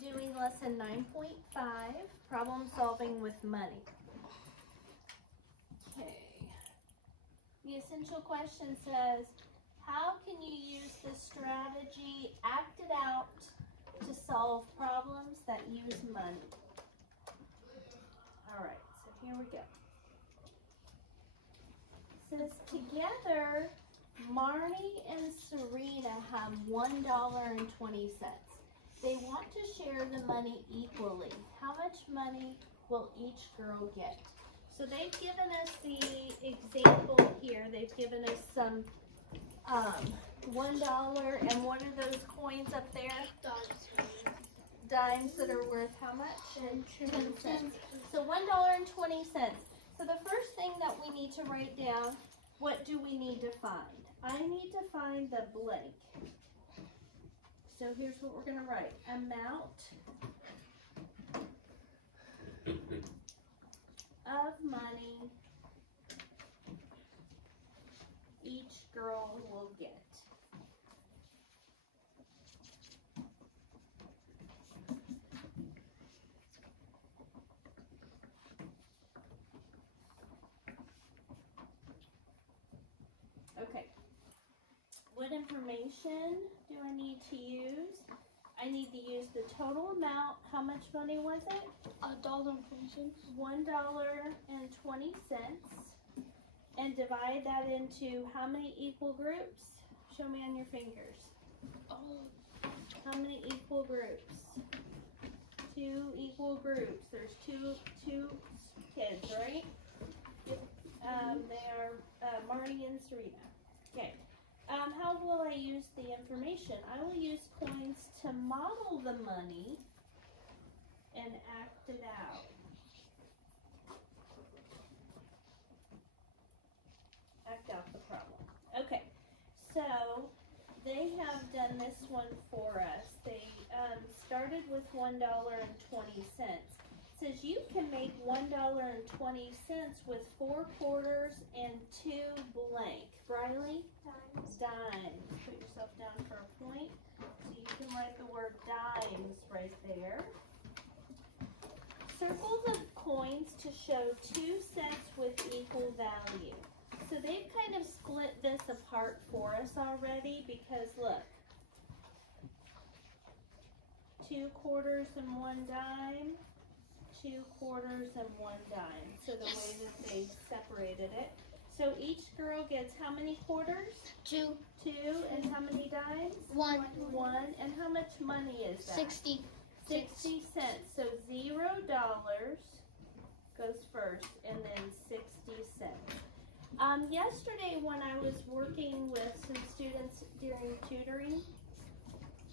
doing lesson 9.5, problem solving with money. Okay. The essential question says, how can you use this strategy, act it out, to solve problems that use money? All right, so here we go. It says, together, Marnie and Serena have $1.20. They want to share the money equally. How much money will each girl get? So they've given us the example here. They've given us some $1, and what are those coins up there? Dimes that are worth how much? 10 cents. So $1.20. So the first thing that we need to write down, what do we need to find? I need to find the blank. So here's what we're going to write. Amount of money each girl will get. Okay. What information do I need to use? I need to use the total amount. How much money was it? $1.20. $1.20. And divide that into how many equal groups? Show me on your fingers. How many equal groups? 2 equal groups. There's two kids, right? They are Marnie and Serena. Okay. How will I use the information? I will use coins to model the money and act it out. Act out the problem. Okay, so they have done this one for us. They started with $1.20. It says you can make $1.20 with 4 quarters and 2 blank. Briley? Dimes. Put yourself down for a point. So you can write the word dimes right there. Circle the coins to show 2 sets with equal value. So they've kind of split this apart for us already because look, 2 quarters and 1 dime, 2 quarters and 1 dime. So the way that they separated it. So each girl gets how many quarters? 2. 2. And how many dimes? 1. 1. And how much money is that? 60. 60 cents. So $0 goes first, and then 60 cents. Yesterday when I was working with some students during tutoring,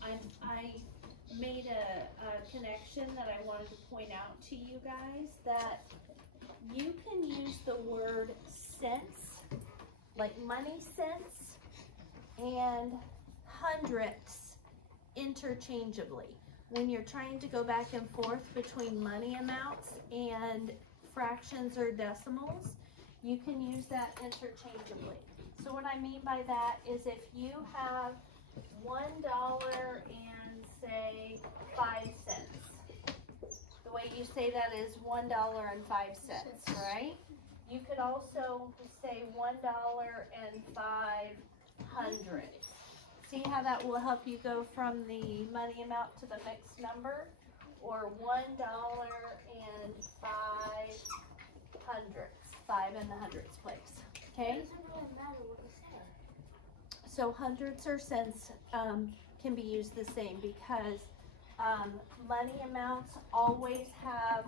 I made a connection that I wanted to point out to you guys, that you can use the word cents, like money cents, and hundredths interchangeably. When you're trying to go back and forth between money amounts and fractions or decimals, you can use that interchangeably. So what I mean by that is if you have $1 and say 5 cents, the way you say that is $1 and 5 cents, right? You could also say $1 and 500. See how that will help you go from the money amount to the mixed number? Or $1 and 500. 5 in the hundredths place. Okay? It doesn't really matter what you say. So hundredths or cents can be used the same because money amounts always have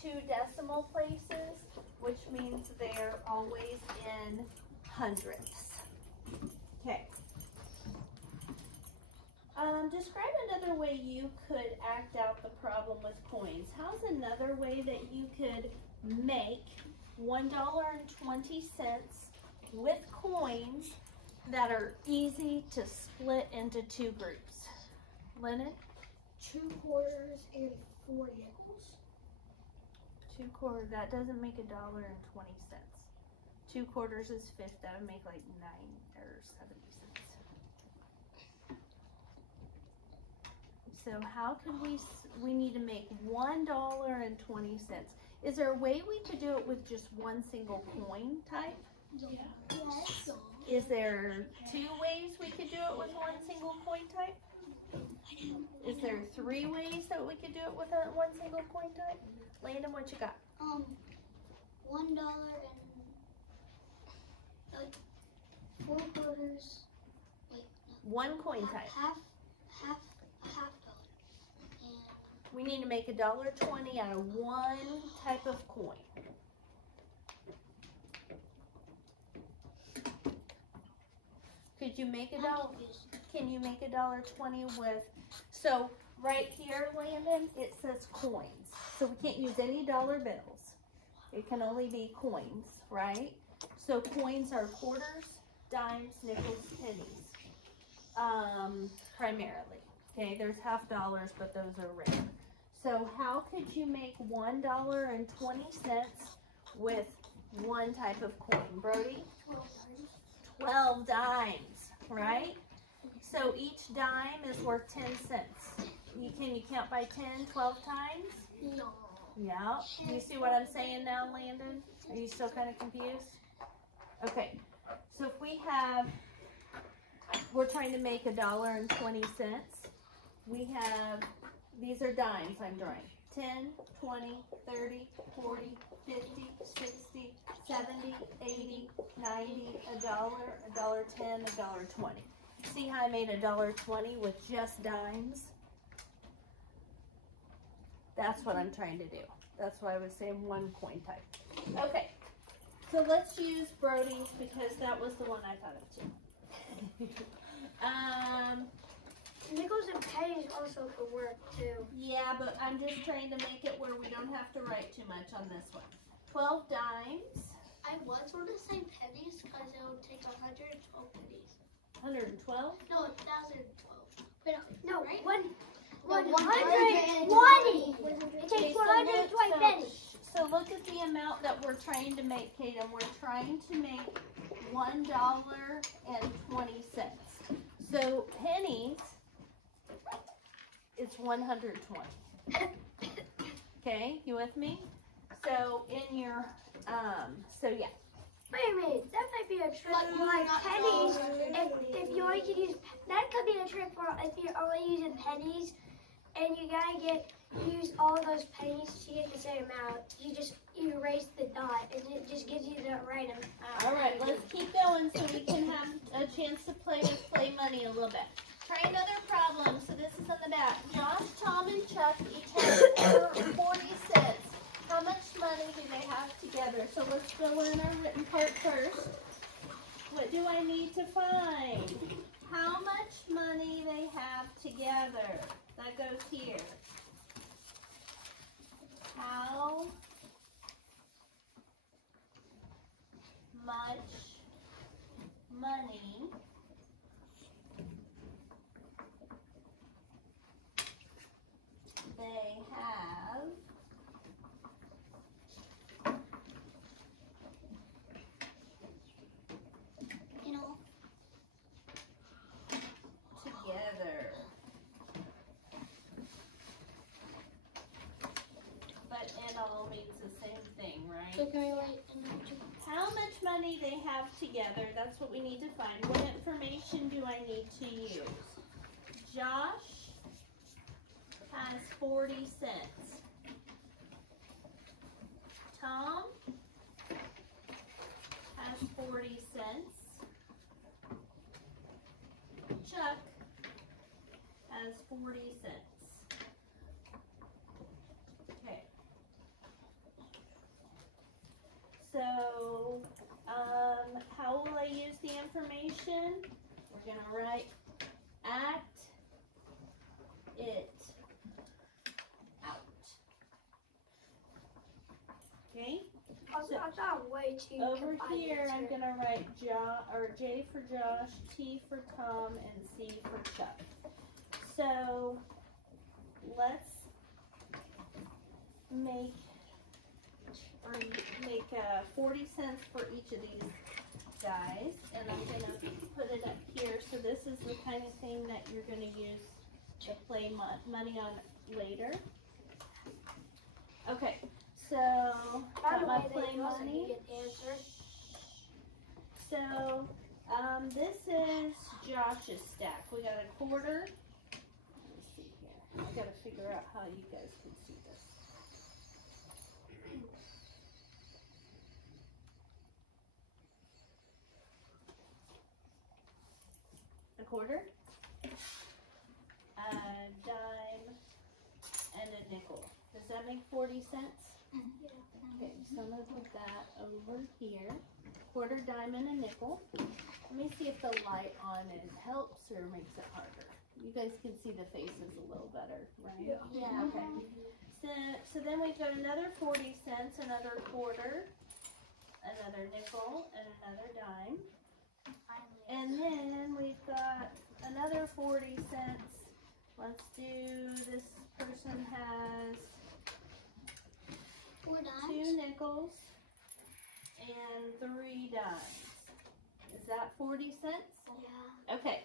2 decimal places, which means they're always in hundredths. Okay. Describe another way you could act out the problem with coins. How's another way that you could make $1.20 with coins that are easy to split into 2 groups? Lennon? 2 quarters and 4 nickels. 2 quarters, that doesn't make $1.20. 2 quarters is 50, that would make like 9 or 70 cents. So how could we need to make $1.20. Is there a way we could do it with just one single coin type? Yes. Is there 2 ways we could do it with one single coin type? Is there 3 ways that we could do it with one single coin type? Landon, what you got? $1 and 4 quarters. Wait, no. One coin type. Half dollar. And We need to make $1.20 out of one type of coin. Could you make I'm $1? confused. Can you make $1.20 with? So right here, Landon, it says coins. So we can't use any dollar bills. It can only be coins, right? So coins are quarters, dimes, nickels, pennies, primarily. Okay, there's half dollars, but those are rare. So how could you make $1.20 with one type of coin, Brody? 12 dimes, right? So each dime is worth 10 cents. Can you count by 10, 12 times? No. Yeah. You see what I'm saying now, Landon? Are you still kind of confused? Okay. So if we're trying to make $1.20. We have, these are dimes I'm drawing. 10, 20, 30, 40, 50, 60, 70, 80, 90, $1, $1.10, $1.20. See how I made $1.20 with just dimes? That's what I'm trying to do. That's why I was saying one coin type. Okay, so let's use Brody because that was the one I thought of too. Nickels and pennies also could work too. Yeah, but I'm just trying to make it where we don't have to write too much on this one. 12 dimes. I once want to say pennies because it would take 112 pennies. 112? No, 1,012. Wait, no, right? 120. It takes 120 pennies. So look at the amount that we're trying to make, Kaden. We're trying to make $1.20. So pennies is 120. Okay, you with me? So in your, so yeah. Wait a minute, that might be a trick for like pennies. If you only could use, that could be a trick for if you're only using pennies and you gotta use all those pennies to get the same amount. You erase the dot and it just gives you the right amount. All right, let's keep going so we can have a chance to play with Play Money a little bit. Try another problem. So this is on the back. Josh, Tom, and Chuck each have 40 cents. How much money do they have together? So let's fill in our written part first. What do I need to find? How much money they have together? That goes here. How much money they have together. But it all means the same thing, right? So can we write How much money they have together, that's what we need to find. What information do I need to use? Josh has 40 cents. Tom has 40 cents. Chuck has 40 cents. Okay. So, how will I use the information? We're going to write act it out. Okay? I thought way too Over confined here, I'm answer. going to write J for Josh, T for Tom, and C for Chuck. So, let's make 40 cents for each of these guys, and I'm going to put it up here. So this is the kind of thing that you're going to use the play money on later. Okay, so got my play money. So this is Josh's stack. We got a quarter. Let me see here. I gotta figure out how you guys can see this. A quarter, a dime, and a nickel. Does that make 40 cents? Okay, so I'm gonna put that over here. Quarter, dime, and a nickel. Let me see if the light on it helps or makes it harder. You guys can see the faces a little better, right? Yeah. Okay. So then we've got another 40 cents, another quarter, another nickel, and another dime. And then we've got another 40 cents. Let's do, this person has 2 nickels and 3 dimes. Is that 40 cents? Yeah. Okay,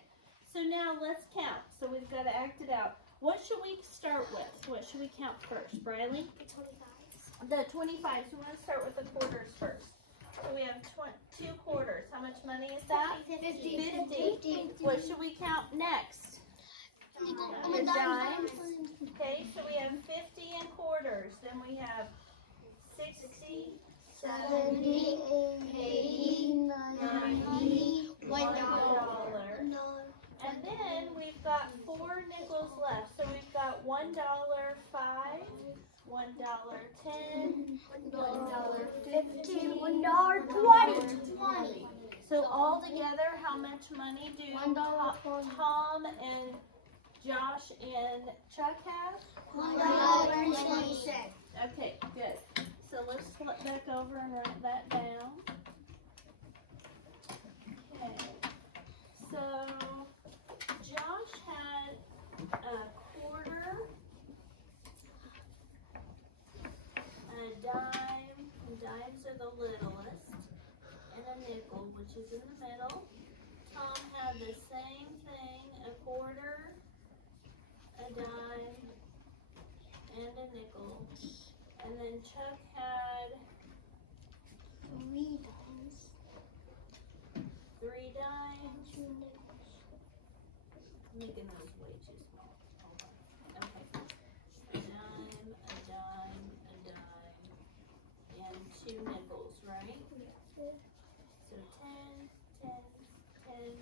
so now let's count. So we've got to act it out. What should we start with? What should we count first, Briley? The 25. So we're going to start with the quarters first. So we have 2 quarters. How much money is that? 50. What should we count next? The dimes. Okay, so we have 50 in quarters. Then we have 60, 70, 80, 90, $1. And then we've got 4 nickels left. So we've got $1.05, $1.10, $1.15, $1.20. So all together, how much money do Tom and Josh and Chuck have? $1.20. Okay, good. So let's flip back over and write that down. Okay. So Josh had a quarter, a dime, and dimes are the littlest, and a nickel, which is in the middle. Tom had the same thing, a quarter, a dime, and a nickel. And then Chuck had 3 dimes. 3 dimes. 2 nickels. Making those way too small. Hold on. Okay. A dime, a dime, a dime, and 2 nickels, right? So 10, 10, 10,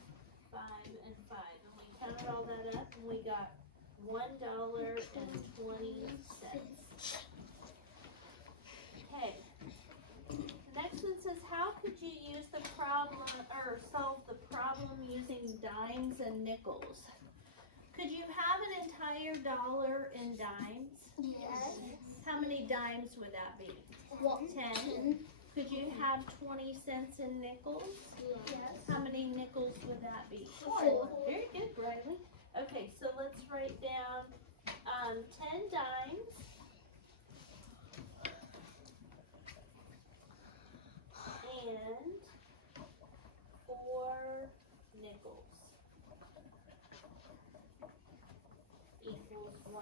5, and 5. And we counted all that up and we got $1.20. Okay. Next one says, how could you use the problem or solve the problem using dimes and nickels? Could you have an entire dollar in dimes? Yes. How many dimes would that be? 10. Could you have 20 cents in nickels? Yes. How many nickels would that be? 4. Very good, Bradley. Okay, so let's write down 10 dimes. And 4 nickels equals $1.20.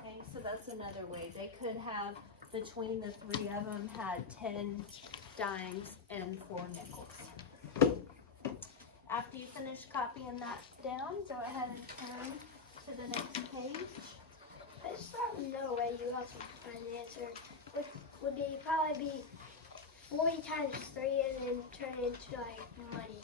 Okay, so that's another way. They could have, between the 3 of them, had 10 dimes and 4 nickels. After you finish copying that down, go ahead and turn to the next page. I just don't know where you also find the answer. Would be probably be 40 times 3 and then turn it into like money.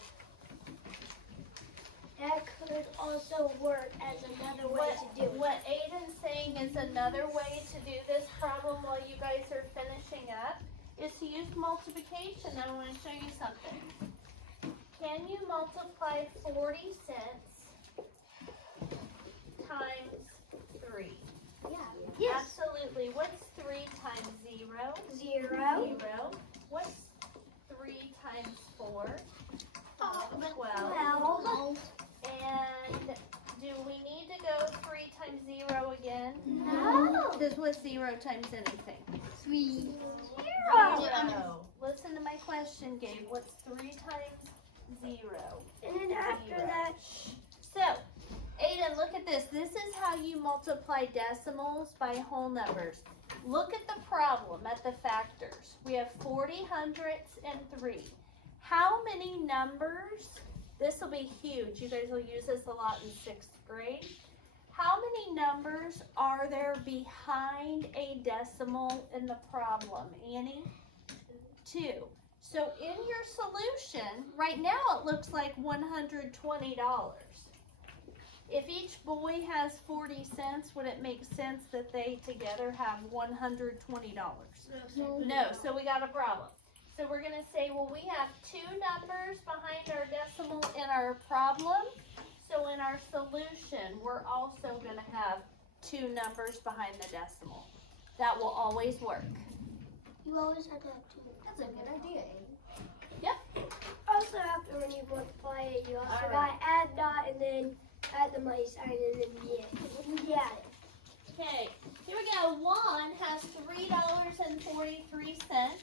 That could also work as another way to do it. What Aiden's saying is another way to do this problem while you guys are finishing up is to use multiplication. I want to show you something. Can you multiply 40 cents times 3? Yeah. Yes. Absolutely. What's 3 times 0? 0. 0. What's 3 times 4? 12. 12. And do we need to go 3 times 0 again? No. Because what's 0 times anything? 3. 0. Listen to my question, Gabe. What's 3 times 0? And then after that, So, Aiden, look at this. This is how you multiply decimals by whole numbers. Look at the problem, at the factors. We have 40, hundredths, and 3. How many numbers, this will be huge. You guys will use this a lot in 6th grade. How many numbers are there behind a decimal in the problem, Annie? 2. So in your solution, right now it looks like $120. If each boy has 40 cents, would it make sense that they together have $120? No, so we got a problem. So we're going to say, well, we have 2 numbers behind our decimal in our problem. So in our solution, we're also going to have 2 numbers behind the decimal. That will always work. You always have to have 2. That's a good idea, Aiden. Yep. Also, after when you multiply it, you also got to add dot and then add the money sign and then yeah. Okay, here we go. Juan has $3.43.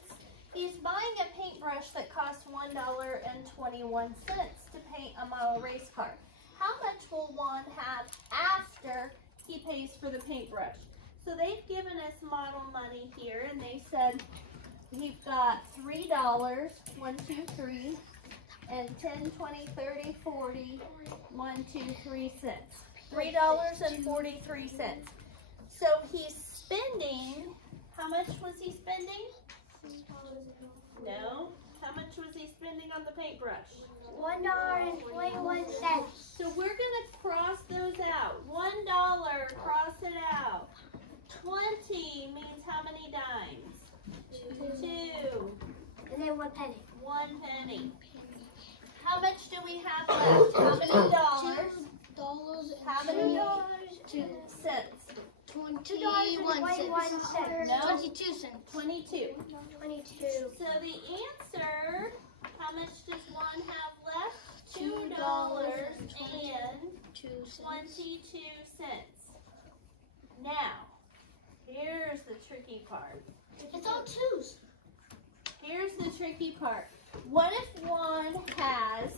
He's buying a paintbrush that costs $1.21 to paint a model race car. How much will Juan have after he pays for the paintbrush? So they've given us model money here, and they said we've got $3, 1, 2, 3, and 10, 20, 30, 40, 1, 2, 3 cents. $3.43. So he's spending, how much was he spending? No. How much was he spending on the paintbrush? $1.21. So we're going to cross those out. $1, cross it out. 20 means how many dimes? 2. And then 1 penny. 1 penny. How much do we have left? How many dollars? How many cents? $2.21. No. 22 cents. 22. 22. So the answer, how much does Juan have left? $2.22. Now, here's the tricky part. It's all twos. Here's the tricky part. What if Juan has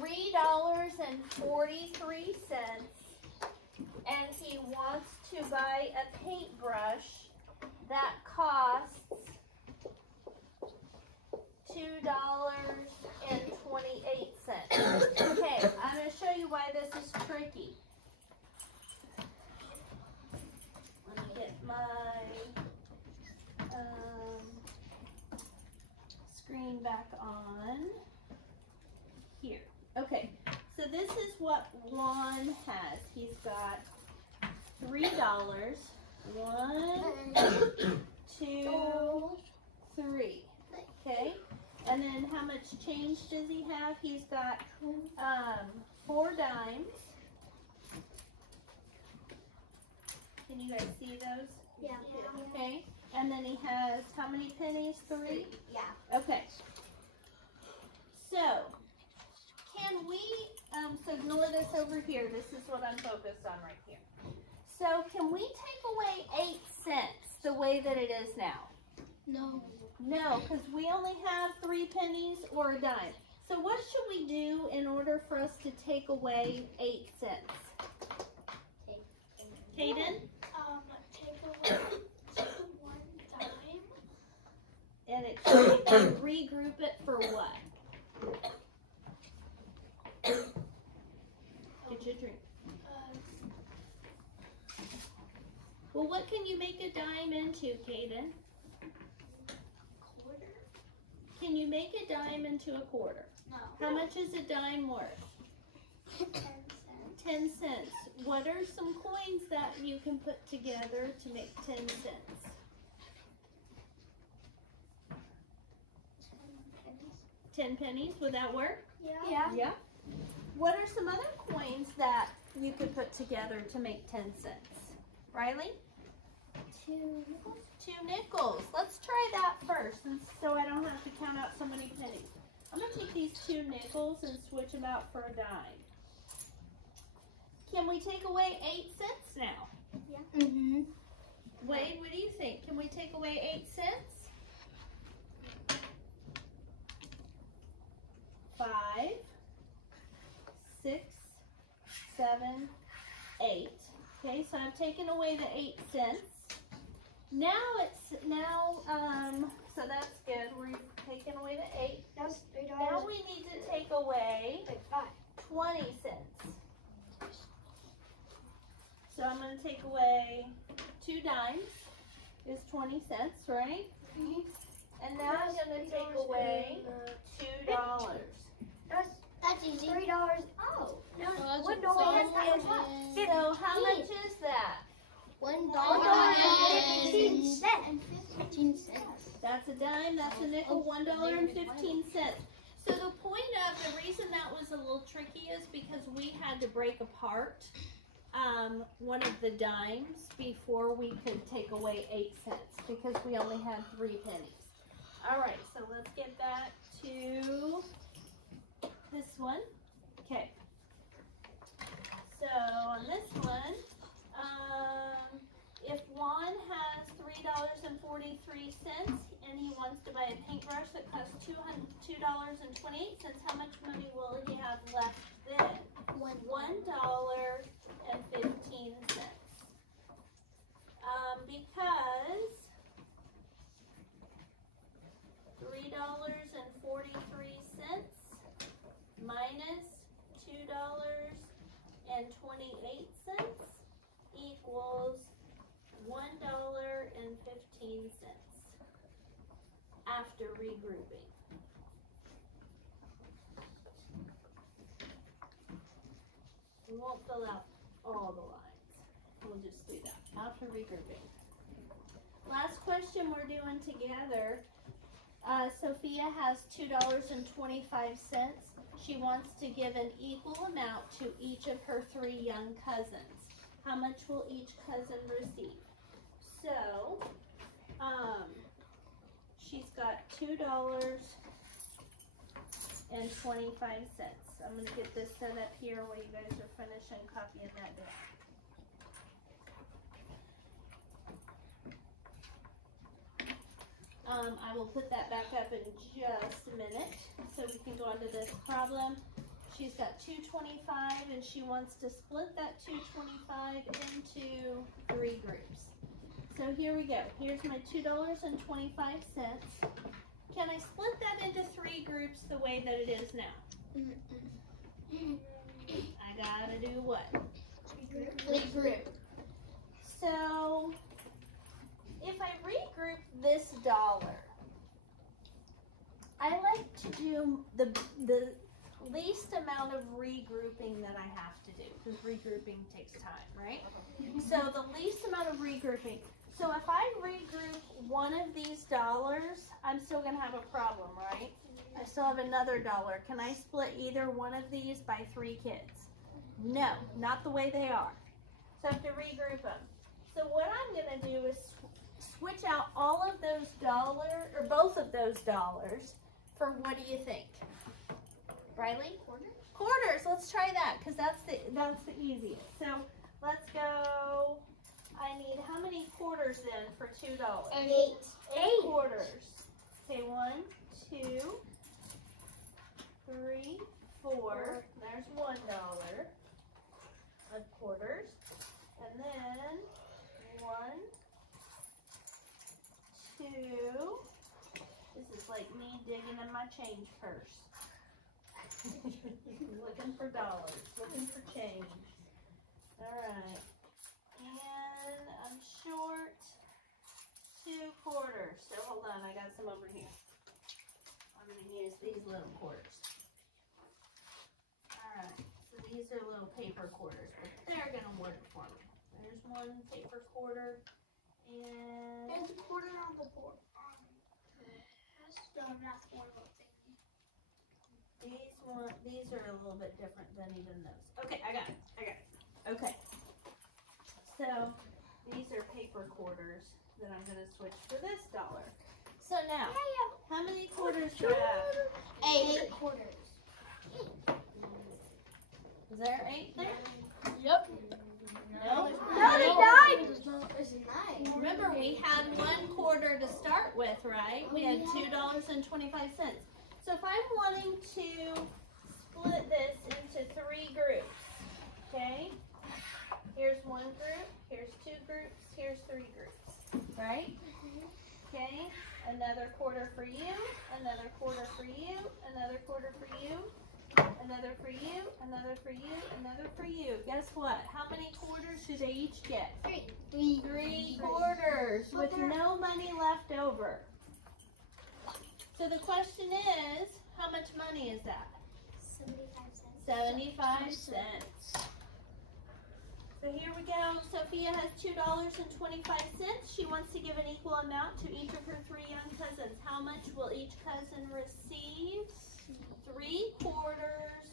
$3.43 and he wants to buy a paintbrush that costs $2.28? Okay, I'm going to show you why this is tricky. Let me get my screen back on here. Okay, so this is what Juan has. He's got $3. 1, 2, 3. Okay, and then how much change does he have? He's got 4 dimes. Can you guys see those? Yeah. Okay, and then he has how many pennies? 3? Yeah. Okay. So, can we, so ignore this over here. This is what I'm focused on right here. So, can we take away 8 cents the way that it is now? No. No, because we only have 3 pennies or a dime. So, what should we do in order for us to take away 8 cents? Hayden? Take away 1 dime. And it should and regroup it for what? Get your drink. Well, what can you make a dime into, Kaden? Quarter? Can you make a dime into a quarter? No. How much is a dime worth? 10 cents. 10 cents. What are some coins that you can put together to make 10 cents? 10 pennies, would that work? Yeah. Yeah. What are some other coins that you could put together to make 10 cents? Riley? 2 nickels. 2 nickels. Let's try that first, and so I don't have to count out so many pennies. I'm going to take these 2 nickels and switch them out for a dime. Can we take away 8 cents now? Yeah. Mm-hmm. Wade, what do you think? Can we take away 8 cents? 5, 6, 7, 8. Okay, so I've taken away the 8 cents. Now so that's good. We've taken away the 8. That's $3. Now we need to take away Like 5. 20 cents. So I'm going to take away 2 dimes is 20 cents, right? Mhm. And now I'm going to take away $2. That's easy. $3. Oh. No, Well, $1. that's That's So how much is that? $1.15. That's a dime, that's a nickel, $1.15. So the reason that was a little tricky is because we had to break apart one of the dimes before we could take away 8 cents because we only had 3 pennies. All right, so let's get back to this one. Okay. So on this one, if Juan has $3.43 and he wants to buy a paintbrush that costs $2.28, how much money will he have left then? $1.15. Because $3.43 minus $2.28 equals $1.15 after regrouping. We won't fill out all the lines. We'll just do that after regrouping. Last question we're doing together. Sophia has $2.25. She wants to give an equal amount to each of her 3 young cousins. How much will each cousin receive? So, she's got $2.25. I'm going to get this set up here while you guys are finishing copying that down. I will put that back up in just a minute so we can go on to this problem. She's got $2.25 and she wants to split that $2.25 into 3 groups. So here we go. Here's my $2.25. Can I split that into 3 groups the way that it is now? I gotta do what? Regroup. So if I regroup this dollar, I like to do the least amount of regrouping that I have to do because regrouping takes time, right? So the least amount of regrouping. So if I regroup one of these dollars, I'm still going to have a problem, right? I still have another dollar. Can I split either one of these by 3 kids? No, not the way they are. So I have to regroup them. So what I'm going to do is switch out all of those dollars, or both of those dollars, for what do you think? Riley? Quarters. Let's try that because that's the easiest. So let's go. I need how many quarters then for $2? 8. 8 quarters. Say 1, 2, 3, 4. There's $1 of quarters. And then 1, 2. This is like me digging in my change purse. Looking for dollars, looking for change. All right. And I'm short 2 quarters. So hold on, I got some over here. I'm going to use these little quarters. All right. So these are little paper quarters, but they're going to work for me. There's 1 paper quarter. And There's a quarter on the board. these are a little bit different than even those. Okay, I got it. Okay. So these are paper quarters that I'm going to switch for this dollar. So now, how many quarters do I have? 8 quarters. Is there 8 there? Yep. No? It's 9. Remember, we had 1 quarter to start with, right? We had $2.25. So if I'm wanting to split this into 3 groups, okay? 3 groups, right? Okay, another quarter for you, another quarter for you, another quarter for you, another for you, another for you, another for you. Guess what? How many quarters do they each get? 3. 3 quarters with no money left over. So the question is, how much money is that? 75 cents. So here we go. Sophia has $2.25. She wants to give an equal amount to each of her 3 young cousins. How much will each cousin receive? 3 quarters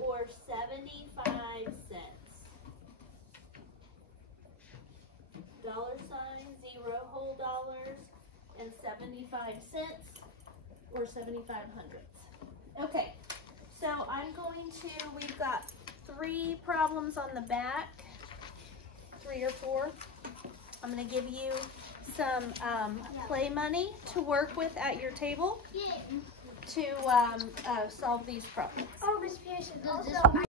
or 75 cents. Dollar sign, 0 whole dollars, and 75 cents or 75 hundredths. Okay, so I'm going to, we've got 3 problems on the back, 3 or 4. I'm going to give you some play money to work with at your table to solve these problems. Oh, Miss Pearson, also,